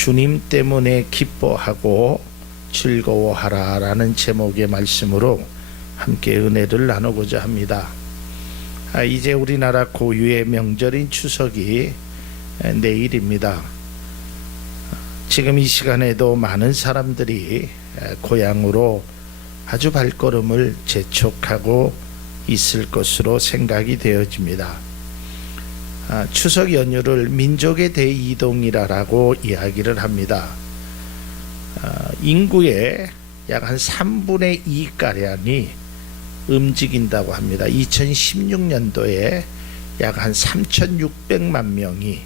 주님 때문에 기뻐하고 즐거워하라 라는 제목의 말씀으로 함께 은혜를 나누고자 합니다. 이제 우리나라 고유의 명절인 추석이 내일입니다. 지금 이 시간에도 많은 사람들이 고향으로 아주 발걸음을 재촉하고 있을 것으로 생각이 되어집니다. 추석 연휴를 민족의 대이동이라고 이야기를 합니다. 인구의 약 한 3분의 2가량이 움직인다고 합니다. 2016년도에 약 한 3,600만 명이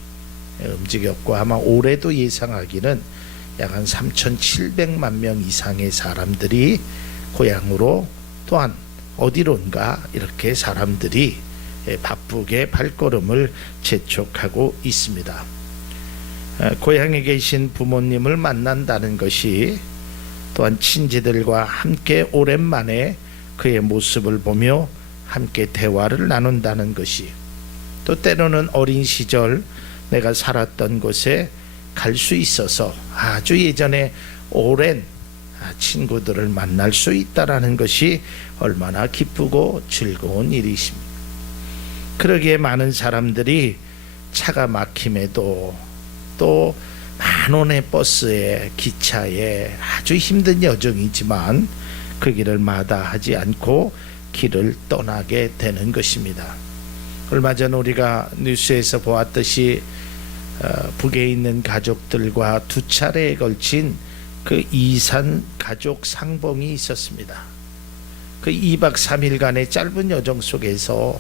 움직였고 아마 올해도 예상하기는 약 한 3,700만 명 이상의 사람들이 고향으로 또한 어디론가 이렇게 사람들이 바쁘게 발걸음을 재촉하고 있습니다. 고향에 계신 부모님을 만난다는 것이 또한 친지들과 함께 오랜만에 그의 모습을 보며 함께 대화를 나눈다는 것이, 또 때로는 어린 시절 내가 살았던 곳에 갈 수 있어서 아주 예전에 오랜 친구들을 만날 수 있다라는 것이 얼마나 기쁘고 즐거운 일이십니까? 그러기에 많은 사람들이 차가 막힘에도 또 만원의 버스에 기차에 아주 힘든 여정이지만 그 길을 마다하지 않고 길을 떠나게 되는 것입니다. 얼마 전 우리가 뉴스에서 보았듯이 북에 있는 가족들과 두 차례에 걸친 그 이산 가족 상봉이 있었습니다. 그 2박 3일간의 짧은 여정 속에서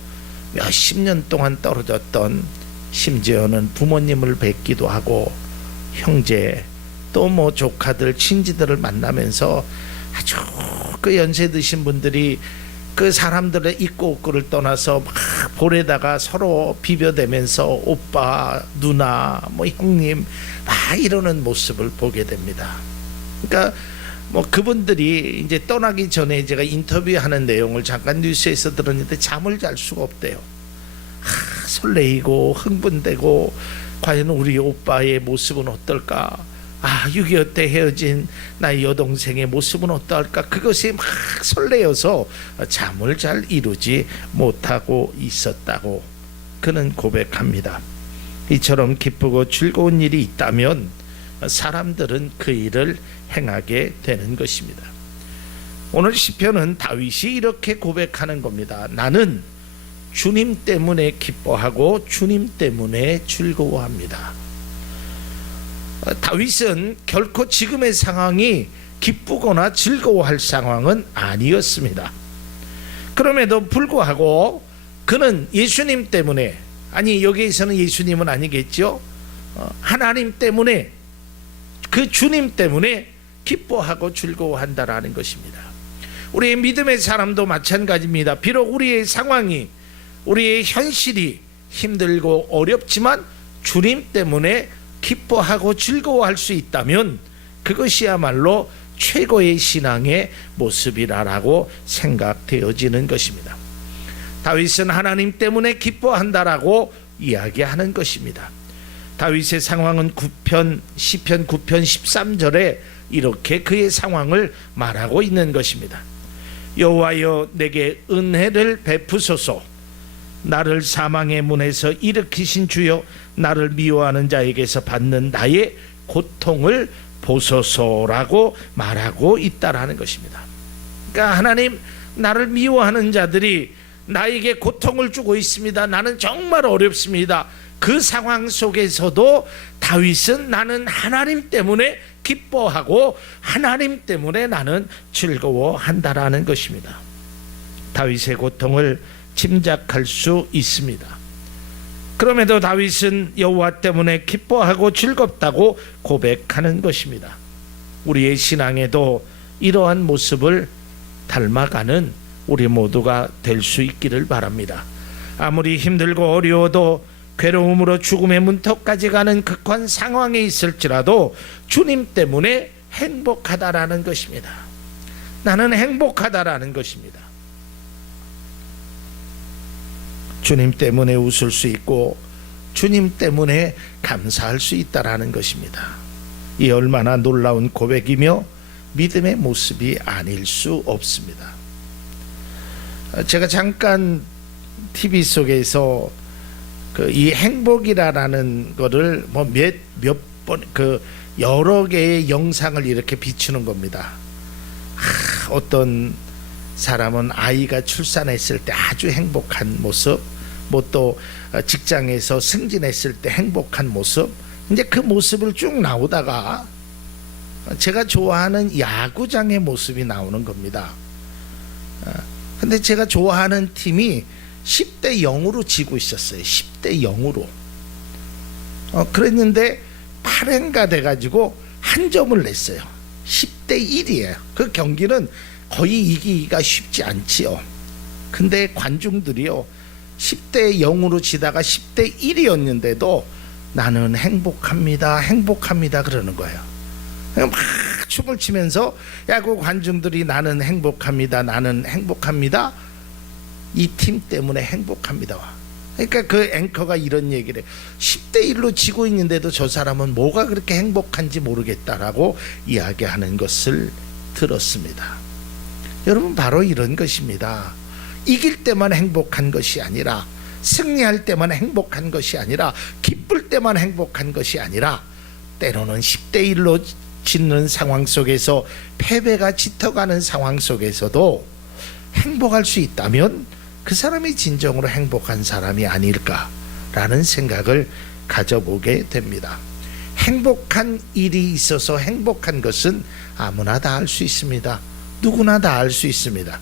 몇십 년 동안 떨어졌던, 심지어는 부모님을 뵙기도 하고 형제 또 뭐 조카들 친지들을 만나면서 아주 그 연세 드신 분들이 그 사람들의 있고 없고를 떠나서 막 볼에다가 서로 비벼대면서 오빠 누나 뭐 형님 막 이러는 모습을 보게 됩니다. 그러니까 뭐 그분들이 이제 떠나기 전에 제가 인터뷰하는 내용을 잠깐 뉴스에서 들었는데 잠을 잘 수가 없대요. 설레이고 흥분되고 과연 우리 오빠의 모습은 어떨까, 6.25 때 헤어진 나의 여동생의 모습은 어떨까, 그것이 막 설레어서 잠을 잘 이루지 못하고 있었다고 그는 고백합니다. 이처럼 기쁘고 즐거운 일이 있다면 사람들은 그 일을 행하게 되는 것입니다. 오늘 시편은 다윗이 이렇게 고백하는 겁니다. 나는 주님 때문에 기뻐하고 주님 때문에 즐거워합니다. 다윗은 결코 지금의 상황이 기쁘거나 즐거워할 상황은 아니었습니다. 그럼에도 불구하고 그는 예수님 때문에, 아니 여기에서는 예수님은 아니겠죠, 하나님 때문에, 그 주님 때문에 기뻐하고 즐거워한다라는 것입니다. 우리의 믿음의 사람도 마찬가지입니다. 비록 우리의 상황이, 우리의 현실이 힘들고 어렵지만 주님 때문에 기뻐하고 즐거워할 수 있다면 그것이야말로 최고의 신앙의 모습이라고 생각되어지는 것입니다. 다윗은 하나님 때문에 기뻐한다라고 이야기하는 것입니다. 다윗의 상황은 시편 9편 13절에 이렇게 그의 상황을 말하고 있는 것입니다. 여호와여 내게 은혜를 베푸소서. 나를 사망의 문에서 일으키신 주여, 나를 미워하는 자에게서 받는 나의 고통을 보소서라고 말하고 있다라는 것입니다. 그러니까 하나님, 나를 미워하는 자들이 나에게 고통을 주고 있습니다. 나는 정말 어렵습니다. 그 상황 속에서도 다윗은 나는 하나님 때문에 기뻐하고 하나님 때문에 나는 즐거워한다라는 것입니다. 다윗의 고통을 짐작할 수 있습니다. 그럼에도 다윗은 여호와 때문에 기뻐하고 즐겁다고 고백하는 것입니다. 우리의 신앙에도 이러한 모습을 닮아가는 우리 모두가 될 수 있기를 바랍니다. 아무리 힘들고 어려워도 괴로움으로 죽음의 문턱까지 가는 극한 상황에 있을지라도 주님 때문에 행복하다라는 것입니다. 나는 행복하다라는 것입니다. 주님 때문에 웃을 수 있고 주님 때문에 감사할 수 있다라는 것입니다. 이 얼마나 놀라운 고백이며 믿음의 모습이 아닐 수 없습니다. 제가 잠깐 TV 속에서 이 행복이라는 거를 몇 번 여러 개의 영상을 이렇게 비추는 겁니다. 어떤 사람은 아이가 출산했을 때 아주 행복한 모습, 뭐 또 직장에서 승진했을 때 행복한 모습, 이제 그 모습을 쭉 나오다가 제가 좋아하는 야구장의 모습이 나오는 겁니다. 근데 제가 좋아하는 팀이 10대 0으로 지고 있었어요. 10대 0으로. 그랬는데 8회인가 돼가지고 한 점을 냈어요. 10대 1이에요. 그 경기는 거의 이기기가 쉽지 않지요. 근데 관중들이요, 10대 0으로 지다가 10대 1이었는데도 나는 행복합니다, 행복합니다 그러는 거예요. 막 춤을 치면서 야구 관중들이 나는 행복합니다, 나는 행복합니다, 이 팀 때문에 행복합니다. 그러니까 그 앵커가 이런 얘기를 해요. 10대 1로 지고 있는데도 저 사람은 뭐가 그렇게 행복한지 모르겠다라고 이야기하는 것을 들었습니다. 여러분, 바로 이런 것입니다. 이길 때만 행복한 것이 아니라, 승리할 때만 행복한 것이 아니라, 기쁠 때만 행복한 것이 아니라, 때로는 10대 1로 짓는 상황 속에서, 패배가 짙어가는 상황 속에서도 행복할 수 있다면 그 사람이 진정으로 행복한 사람이 아닐까라는 생각을 가져보게 됩니다. 행복한 일이 있어서 행복한 것은 아무나 다 할 수 있습니다. 누구나 다 알 수 있습니다.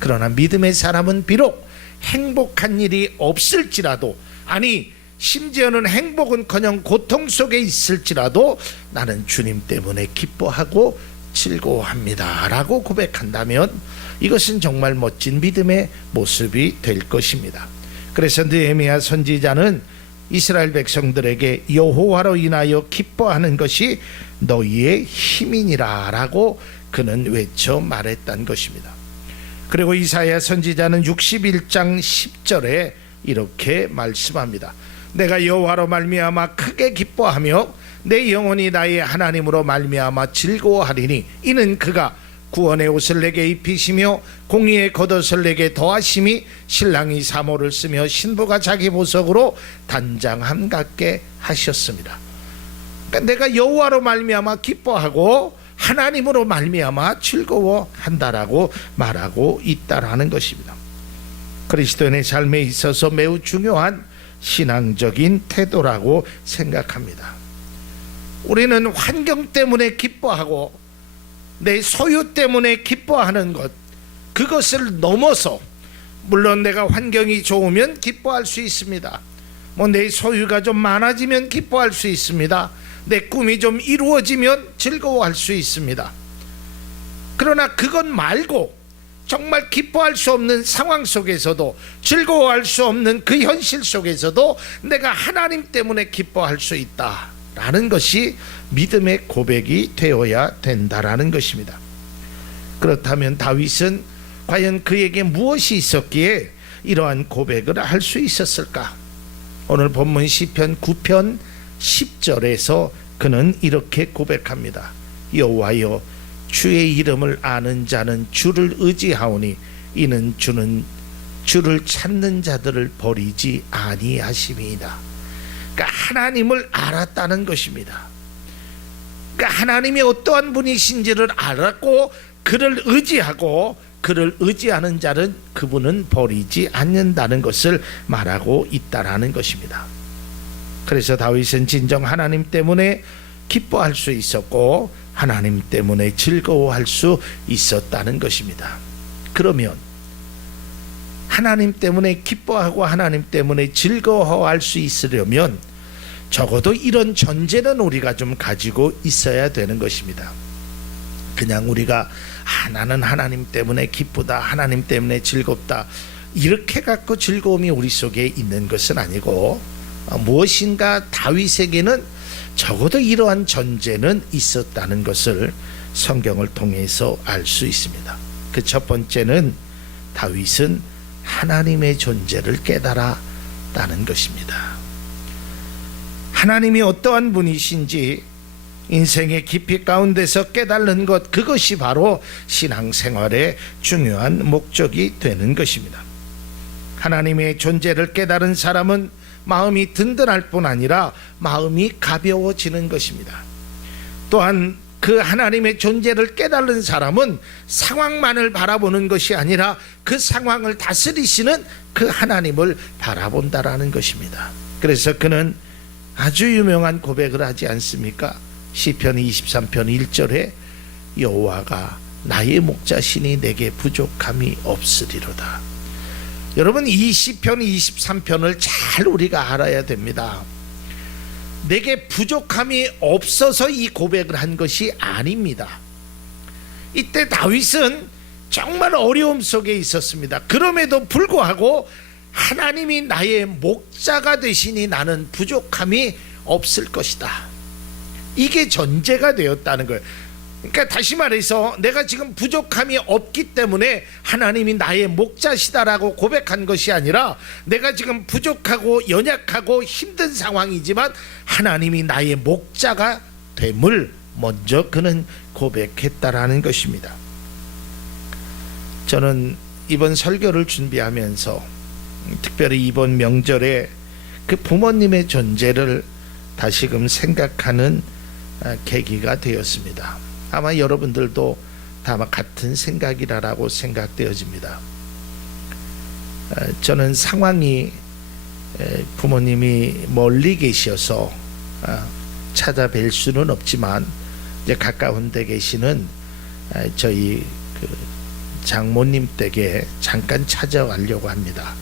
그러나 믿음의 사람은 비록 행복한 일이 없을지라도, 아니 심지어는 행복은커녕 고통 속에 있을지라도 나는 주님 때문에 기뻐하고 즐거워합니다 라고 고백한다면 이것은 정말 멋진 믿음의 모습이 될 것입니다. 그래서 느헤미야 선지자는 이스라엘 백성들에게 여호와로 인하여 기뻐하는 것이 너희의 힘이니라 라고 그는 외쳐 말했단 것입니다. 그리고 이사야 선지자는 61장 10절에 이렇게 말씀합니다. 내가 여호와로 말미암아 크게 기뻐하며 내 영혼이 나의 하나님으로 말미암아 즐거워하리니 이는 그가 구원의 옷을 내게 입히시며 공의의 겉옷을 내게 더하심이 신랑이 사모를 쓰며 신부가 자기 보석으로 단장함 같게 하셨습니다. 그러니까 내가 여호와로 말미암아 기뻐하고 하나님으로 말미암아 즐거워한다라고 말하고 있다라는 것입니다. 그리스도인의 삶에 있어서 매우 중요한 신앙적인 태도라고 생각합니다. 우리는 환경 때문에 기뻐하고 내 소유 때문에 기뻐하는 것, 그것을 넘어서, 물론 내가 환경이 좋으면 기뻐할 수 있습니다. 내 소유가 좀 많아지면 기뻐할 수 있습니다. 내 꿈이 좀 이루어지면 즐거워할 수 있습니다. 그러나 그것 말고 정말 기뻐할 수 없는 상황 속에서도, 즐거워할 수 없는 그 현실 속에서도 내가 하나님 때문에 기뻐할 수 있다라는 것이 믿음의 고백이 되어야 된다라는 것입니다. 그렇다면 다윗은 과연 그에게 무엇이 있었기에 이러한 고백을 할 수 있었을까? 오늘 본문 시편 9편 10절에서 그는 이렇게 고백합니다. 여호와여, 주의 이름을 아는 자는 주를 의지하오니 이는 주는 주를 찾는 자들을 버리지 아니하심이다. 그러니까 하나님을 알았다는 것입니다. 그러니까 하나님이 어떠한 분이신지를 알았고 그를 의지하고 그를 의지하는 자는 그분은 버리지 않는다는 것을 말하고 있다라는 것입니다. 그래서 다윗은 진정 하나님 때문에 기뻐할 수 있었고 하나님 때문에 즐거워할 수 있었다는 것입니다. 그러면 하나님 때문에 기뻐하고 하나님 때문에 즐거워할 수 있으려면 적어도 이런 전제는 우리가 좀 가지고 있어야 되는 것입니다. 그냥 우리가 나는 하나님 때문에 기쁘다, 하나님 때문에 즐겁다, 이렇게 갖고 즐거움이 우리 속에 있는 것은 아니고 무엇인가 다윗에게는 적어도 이러한 전제는 있었다는 것을 성경을 통해서 알 수 있습니다. 그 첫 번째는 다윗은 하나님의 존재를 깨달았다는 것입니다. 하나님이 어떠한 분이신지 인생의 깊이 가운데서 깨달는 것, 그것이 바로 신앙생활의 중요한 목적이 되는 것입니다. 하나님의 존재를 깨달은 사람은 마음이 든든할 뿐 아니라 마음이 가벼워지는 것입니다. 또한 그 하나님의 존재를 깨달은 사람은 상황만을 바라보는 것이 아니라 그 상황을 다스리시는 그 하나님을 바라본다라는 것입니다. 그래서 그는 아주 유명한 고백을 하지 않습니까? 시편 23편 1절에 여호와가 나의 목자시니 내게 부족함이 없으리로다. 여러분, 이 시편 23편을 잘 우리가 알아야 됩니다. 내게 부족함이 없어서 이 고백을 한 것이 아닙니다. 이때 다윗은 정말 어려움 속에 있었습니다. 그럼에도 불구하고 하나님이 나의 목자가 되시니 나는 부족함이 없을 것이다, 이게 전제가 되었다는 거예요. 그러니까 다시 말해서 내가 지금 부족함이 없기 때문에 하나님이 나의 목자시다라고 고백한 것이 아니라 내가 지금 부족하고 연약하고 힘든 상황이지만 하나님이 나의 목자가 됨을 먼저 그는 고백했다라는 것입니다. 저는 이번 설교를 준비하면서 특별히 이번 명절에 그 부모님의 존재를 다시금 생각하는 계기가 되었습니다. 아마 여러분들도 다 같은 생각이라고 생각되어집니다. 저는 상황이 부모님이 멀리 계셔서 찾아뵐 수는 없지만 이제 가까운 데 계시는 저희 그 장모님 댁에 잠깐 찾아가려고 합니다.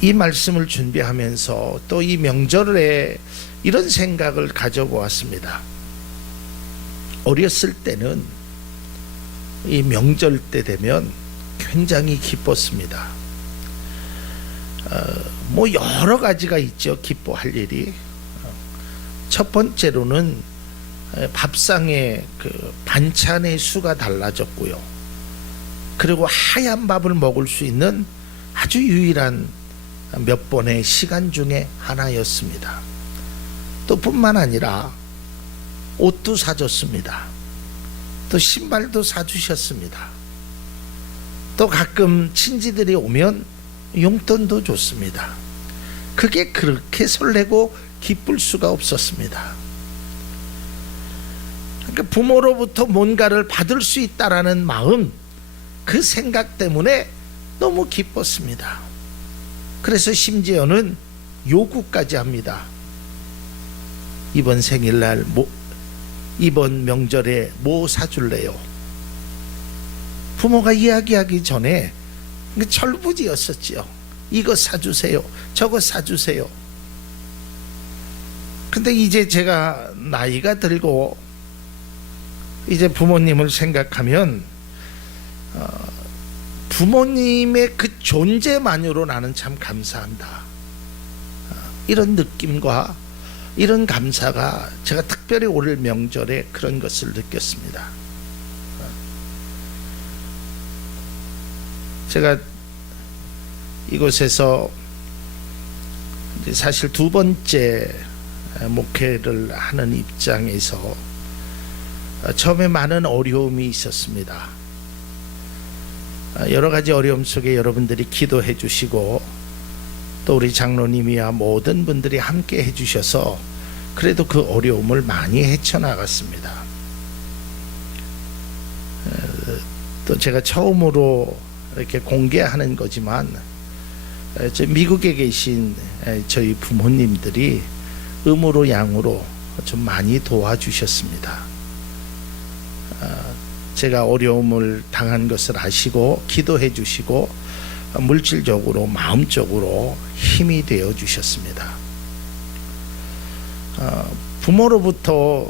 이 말씀을 준비하면서 또 이 명절에 이런 생각을 가져보았습니다. 어렸을 때는 이 명절 때 되면 굉장히 기뻤습니다. 뭐 여러 가지가 있죠, 기뻐할 일이. 첫 번째로는 밥상에 그 반찬의 수가 달라졌고요. 그리고 하얀 밥을 먹을 수 있는 아주 유일한 몇 번의 시간 중에 하나였습니다. 또 뿐만 아니라 옷도 사줬습니다. 또 신발도 사주셨습니다. 또 가끔 친지들이 오면 용돈도 줬습니다. 그게 그렇게 설레고 기쁠 수가 없었습니다. 그러니까 부모로부터 뭔가를 받을 수 있다라는 마음, 그 생각 때문에 너무 기뻤습니다. 그래서 심지어는 요구까지 합니다. 이번 생일날 이번 명절에 뭐 사줄래요? 부모가 이야기하기 전에 철부지였었지요. 이거 사주세요, 저거 사주세요. 근데 이제 제가 나이가 들고 이제 부모님을 생각하면 부모님의 그 존재만으로 나는 참 감사한다, 이런 느낌과 이런 감사가 제가 특별히 올 명절에 그런 것을 느꼈습니다. 제가 이곳에서 이제 사실 두 번째 목회를 하는 입장에서 처음에 많은 어려움이 있었습니다. 여러 가지 어려움 속에 여러분들이 기도해 주시고 또 우리 장로님이야 모든 분들이 함께 해주셔서 그래도 그 어려움을 많이 헤쳐나갔습니다. 또 제가 처음으로 이렇게 공개하는 거지만 미국에 계신 저희 부모님들이 음으로 양으로 좀 많이 도와주셨습니다. 제가 어려움을 당한 것을 아시고 기도해 주시고 물질적으로 마음적으로 힘이 되어 주셨습니다. 부모로부터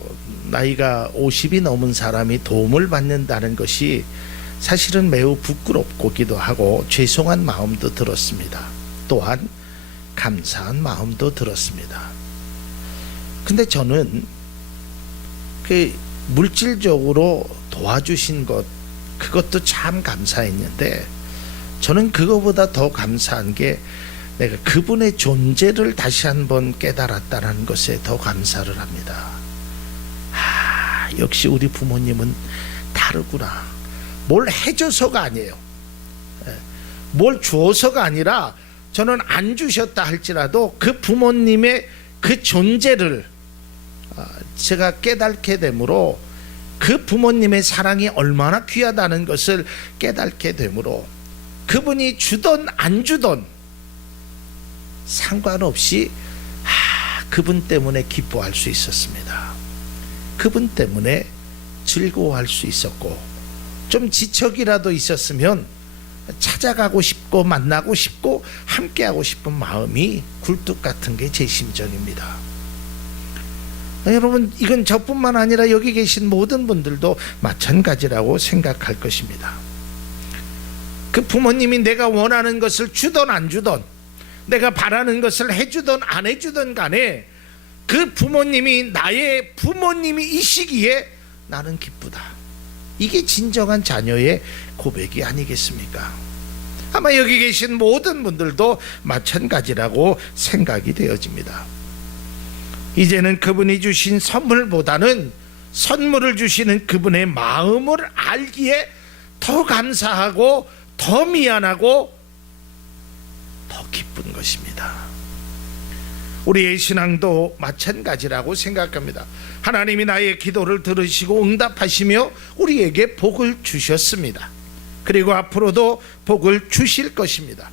나이가 50이 넘은 사람이 도움을 받는다는 것이 사실은 매우 부끄럽기도 하고 죄송한 마음도 들었습니다. 또한 감사한 마음도 들었습니다. 근데 저는 그 물질적으로 도와주신 것, 그것도 참 감사했는데 저는 그거보다 더 감사한 게 내가 그분의 존재를 다시 한번 깨달았다는 것에 더 감사를 합니다. 역시 우리 부모님은 다르구나. 뭘 해줘서가 아니에요. 뭘 주어서가 아니라 저는 안 주셨다 할지라도 그 부모님의 그 존재를 제가 깨닫게 되므로 그 부모님의 사랑이 얼마나 귀하다는 것을 깨닫게 되므로 그분이 주던 안 주던 상관없이 그분 때문에 기뻐할 수 있었습니다. 그분 때문에 즐거워할 수 있었고, 좀 지척이라도 있었으면 찾아가고 싶고 만나고 싶고 함께하고 싶은 마음이 굴뚝 같은 게 제 심정입니다. 여러분, 이건 저뿐만 아니라 여기 계신 모든 분들도 마찬가지라고 생각할 것입니다. 그 부모님이 내가 원하는 것을 주던 안 주던, 내가 바라는 것을 해주던 안 해주던 간에 그 부모님이 나의 부모님이시기에 나는 기쁘다. 이게 진정한 자녀의 고백이 아니겠습니까? 아마 여기 계신 모든 분들도 마찬가지라고 생각이 되어집니다. 이제는 그분이 주신 선물보다는 선물을 주시는 그분의 마음을 알기에 더 감사하고 더 미안하고 더 기쁜 것입니다. 우리의 신앙도 마찬가지라고 생각합니다. 하나님이 나의 기도를 들으시고 응답하시며 우리에게 복을 주셨습니다. 그리고 앞으로도 복을 주실 것입니다.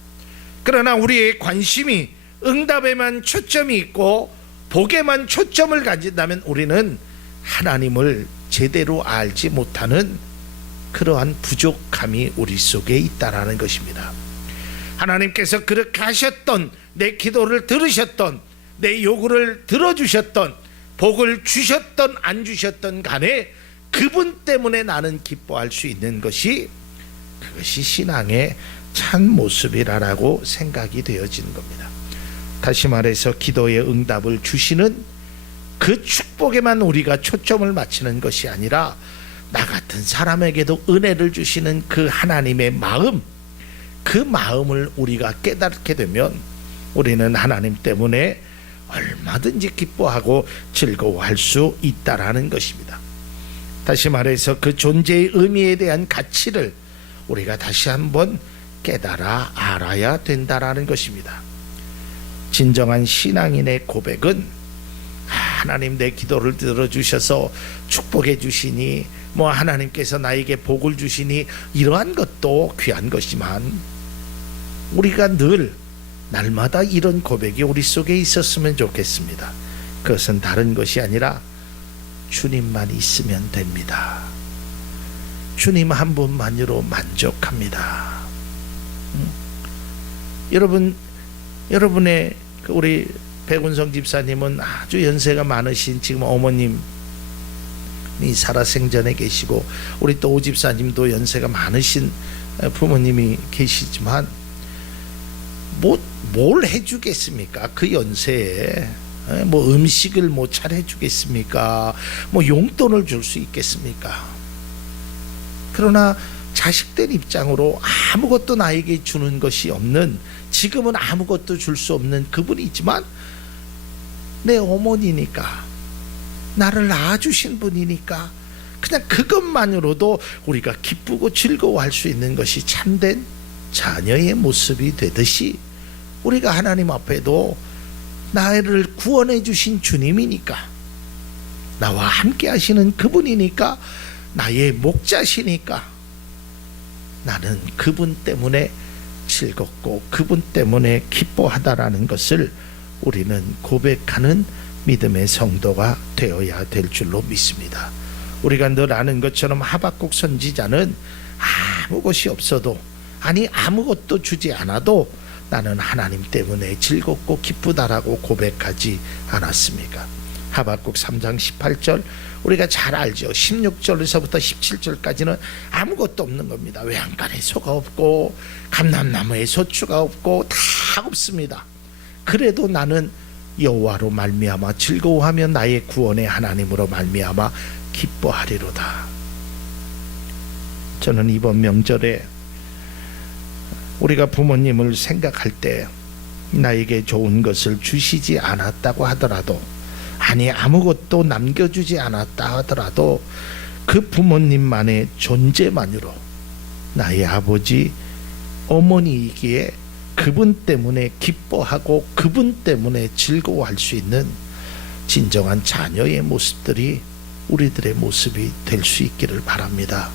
그러나 우리의 관심이 응답에만 초점이 있고 복에만 초점을 가진다면 우리는 하나님을 제대로 알지 못하는 그러한 부족함이 우리 속에 있다라는 것입니다. 하나님께서 그렇게 하셨던, 내 기도를 들으셨던, 내 요구를 들어주셨던, 복을 주셨던 안 주셨던 간에 그분 때문에 나는 기뻐할 수 있는 것이, 그것이 신앙의 참 모습이라고 생각이 되어지는 겁니다. 다시 말해서 기도의 응답을 주시는 그 축복에만 우리가 초점을 맞추는 것이 아니라 나 같은 사람에게도 은혜를 주시는 그 하나님의 마음, 그 마음을 우리가 깨닫게 되면 우리는 하나님 때문에 얼마든지 기뻐하고 즐거워할 수 있다라는 것입니다. 다시 말해서 그 존재의 의미에 대한 가치를 우리가 다시 한번 깨달아 알아야 된다라는 것입니다. 진정한 신앙인의 고백은 하나님 내 기도를 들어주셔서 축복해 주시니, 뭐 하나님께서 나에게 복을 주시니, 이러한 것도 귀한 것이지만 우리가 늘 날마다 이런 고백이 우리 속에 있었으면 좋겠습니다. 그것은 다른 것이 아니라 주님만 있으면 됩니다. 주님 한 분만으로 만족합니다. 여러분의 우리 백운성 집사님은 아주 연세가 많으신 지금 어머님이 살아생전에 계시고, 우리 또 오 집사님도 연세가 많으신 부모님이 계시지만 뭘 해주겠습니까? 그 연세에 뭐 음식을 뭐 차려주겠습니까? 뭐 용돈을 줄 수 있겠습니까? 그러나 자식들 입장으로 아무것도 나에게 주는 것이 없는, 지금은 아무것도 줄 수 없는 그분이 있지만 내 어머니니까, 나를 낳아주신 분이니까 그냥 그것만으로도 우리가 기쁘고 즐거워할 수 있는 것이 참된 자녀의 모습이 되듯이, 우리가 하나님 앞에도 나를 구원해 주신 주님이니까, 나와 함께 하시는 그분이니까, 나의 목자시니까 나는 그분 때문에 즐겁고 그분 때문에 기뻐하다라는 것을 우리는 고백하는 믿음의 성도가 되어야 될 줄로 믿습니다. 우리가 늘 아는 것처럼 하박국 선지자는 아무 것이 없어도, 아니 아무것도 주지 않아도 나는 하나님 때문에 즐겁고 기쁘다라고 고백하지 않았습니까? 하박국 3장 18절 우리가 잘 알죠. 16절에서부터 17절까지는 아무것도 없는 겁니다. 외양간에 소가 없고 감람나무에 소추가 없고 다 없습니다. 그래도 나는 여호와로 말미암아 즐거워하며 나의 구원의 하나님으로 말미암아 기뻐하리로다. 저는 이번 명절에 우리가 부모님을 생각할 때 나에게 좋은 것을 주시지 않았다고 하더라도, 아니 아무것도 남겨주지 않았다 하더라도 그 부모님만의 존재만으로 나의 아버지 어머니이기에 그분 때문에 기뻐하고 그분 때문에 즐거워할 수 있는 진정한 자녀의 모습들이 우리들의 모습이 될 수 있기를 바랍니다.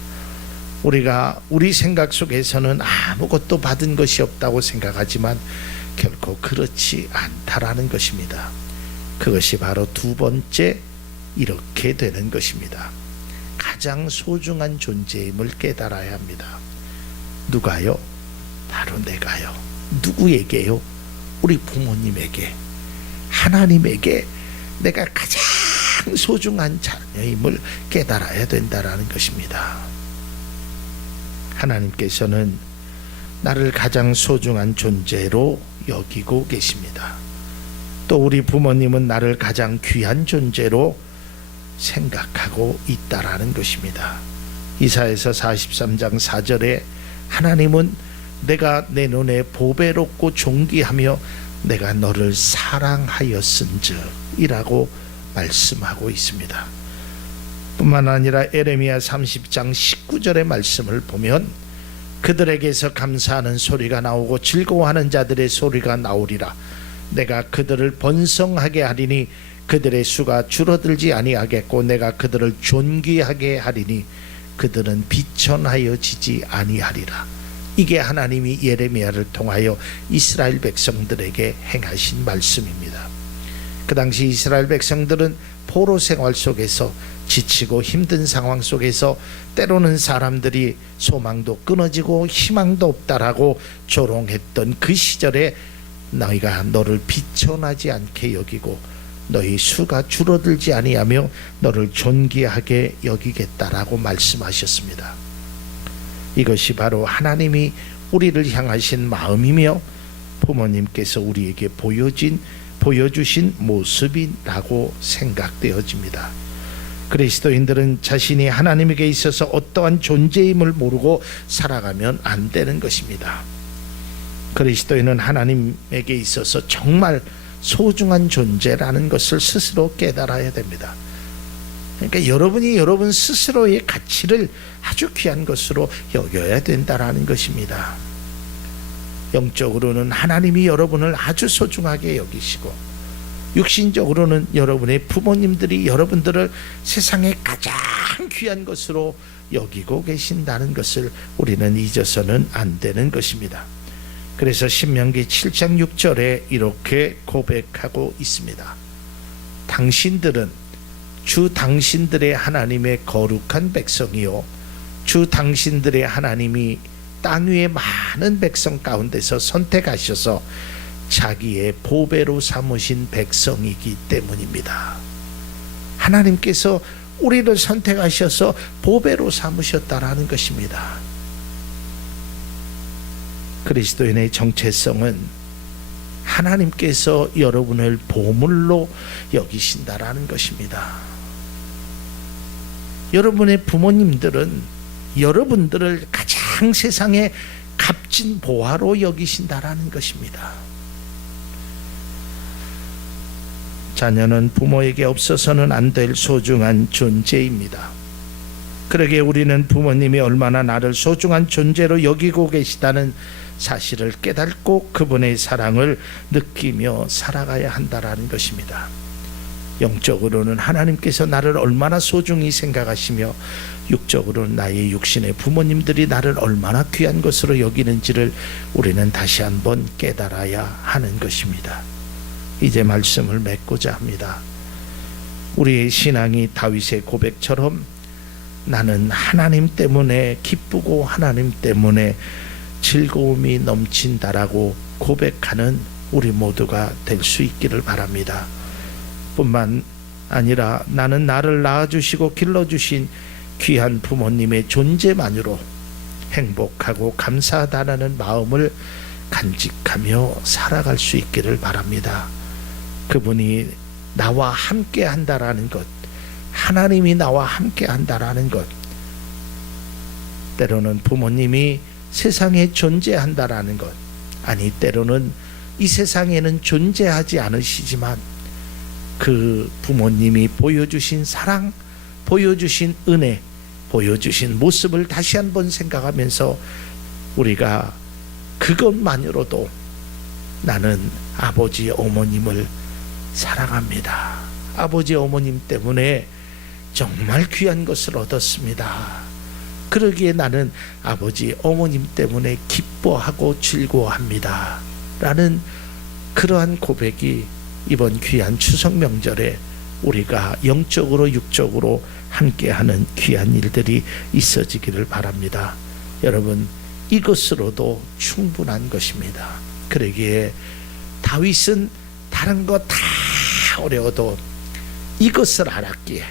우리가 우리 생각 속에서는 아무것도 받은 것이 없다고 생각하지만 결코 그렇지 않다라는 것입니다. 그것이 바로 두 번째, 이렇게 되는 것입니다. 가장 소중한 존재임을 깨달아야 합니다. 누가요? 바로 내가요. 누구에게요? 우리 부모님에게, 하나님에게 내가 가장 소중한 자녀임을 깨달아야 된다라는 것입니다. 하나님께서는 나를 가장 소중한 존재로 여기고 계십니다. 또 우리 부모님은 나를 가장 귀한 존재로 생각하고 있다라는 것입니다. 이사야서 43장 4절에 하나님은 내가 내 눈에 보배롭고 존귀하며 내가 너를 사랑하였은즉 이라고 말씀하고 있습니다. 뿐만 아니라 에레미야 30장 19절의 말씀을 보면 그들에게서 감사하는 소리가 나오고 즐거워하는 자들의 소리가 나오리라. 내가 그들을 번성하게 하리니 그들의 수가 줄어들지 아니하겠고 내가 그들을 존귀하게 하리니 그들은 비천하여지지 아니하리라. 이게 하나님이 예레미야를 통하여 이스라엘 백성들에게 행하신 말씀입니다. 그 당시 이스라엘 백성들은 포로 생활 속에서 지치고 힘든 상황 속에서 때로는 사람들이 소망도 끊어지고 희망도 없다라고 조롱했던 그 시절에 너희가 너를 비천하지 않게 여기고 너희 수가 줄어들지 아니하며 너를 존귀하게 여기겠다라고 말씀하셨습니다. 이것이 바로 하나님이 우리를 향하신 마음이며 부모님께서 우리에게 보여주신 모습이라고 생각되어집니다. 그리스도인들은 자신이 하나님에게 있어서 어떠한 존재임을 모르고 살아가면 안 되는 것입니다. 그리스도인은 하나님에게 있어서 정말 소중한 존재라는 것을 스스로 깨달아야 됩니다. 그러니까 여러분이 여러분 스스로의 가치를 아주 귀한 것으로 여겨야 된다라는 것입니다. 영적으로는 하나님이 여러분을 아주 소중하게 여기시고, 육신적으로는 여러분의 부모님들이 여러분들을 세상에 가장 귀한 것으로 여기고 계신다는 것을 우리는 잊어서는 안 되는 것입니다. 그래서 신명기 7장 6절에 이렇게 고백하고 있습니다. 당신들은 주 당신들의 하나님의 거룩한 백성이요 주 당신들의 하나님이 땅 위의 많은 백성 가운데서 선택하셔서 자기의 보배로 삼으신 백성이기 때문입니다. 하나님께서 우리를 선택하셔서 보배로 삼으셨다라는 것입니다. 그리스도인의 정체성은 하나님께서 여러분을 보물로 여기신다라는 것입니다. 여러분의 부모님들은 여러분들을 가장 세상에 값진 보화로 여기신다라는 것입니다. 자녀는 부모에게 없어서는 안 될 소중한 존재입니다. 그러기에 우리는 부모님이 얼마나 나를 소중한 존재로 여기고 계시다는 사실을 깨닫고 그분의 사랑을 느끼며 살아가야 한다라는 것입니다. 영적으로는 하나님께서 나를 얼마나 소중히 생각하시며 육적으로는 나의 육신의 부모님들이 나를 얼마나 귀한 것으로 여기는지를 우리는 다시 한번 깨달아야 하는 것입니다. 이제 말씀을 맺고자 합니다. 우리의 신앙이 다윗의 고백처럼 나는 하나님 때문에 기쁘고 하나님 때문에 즐거움이 넘친다라고 고백하는 우리 모두가 될 수 있기를 바랍니다. 뿐만 아니라 나는 나를 낳아주시고 길러주신 귀한 부모님의 존재만으로 행복하고 감사하다는 마음을 간직하며 살아갈 수 있기를 바랍니다. 그분이 나와 함께 한다라는 것, 하나님이 나와 함께 한다라는 것, 때로는 부모님이 세상에 존재한다라는 것, 아니 때로는 이 세상에는 존재하지 않으시지만 그 부모님이 보여주신 사랑, 보여주신 은혜, 보여주신 모습을 다시 한번 생각하면서 우리가 그것만으로도 나는 아버지 어머님을 사랑합니다. 아버지 어머님 때문에 정말 귀한 것을 얻었습니다. 그러기에 나는 아버지 어머님 때문에 기뻐하고 즐거워합니다. 라는 그러한 고백이 이번 귀한 추석 명절에 우리가 영적으로 육적으로 함께하는 귀한 일들이 있어지기를 바랍니다. 여러분, 이것으로도 충분한 것입니다. 그러기에 다윗은 다른 거 다 어려워도 이것을 알았기에,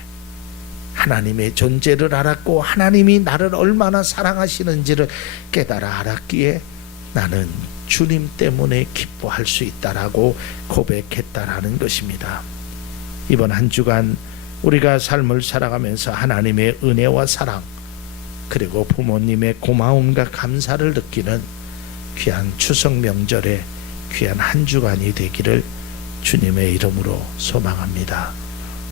하나님의 존재를 알았고 하나님이 나를 얼마나 사랑하시는지를 깨달아 알았기에 나는 주님 때문에 기뻐할 수 있다라고 고백했다라는 것입니다. 이번 한 주간 우리가 삶을 살아가면서 하나님의 은혜와 사랑, 그리고 부모님의 고마움과 감사를 느끼는 귀한 추석 명절에 귀한 한 주간이 되기를 주님의 이름으로 소망합니다.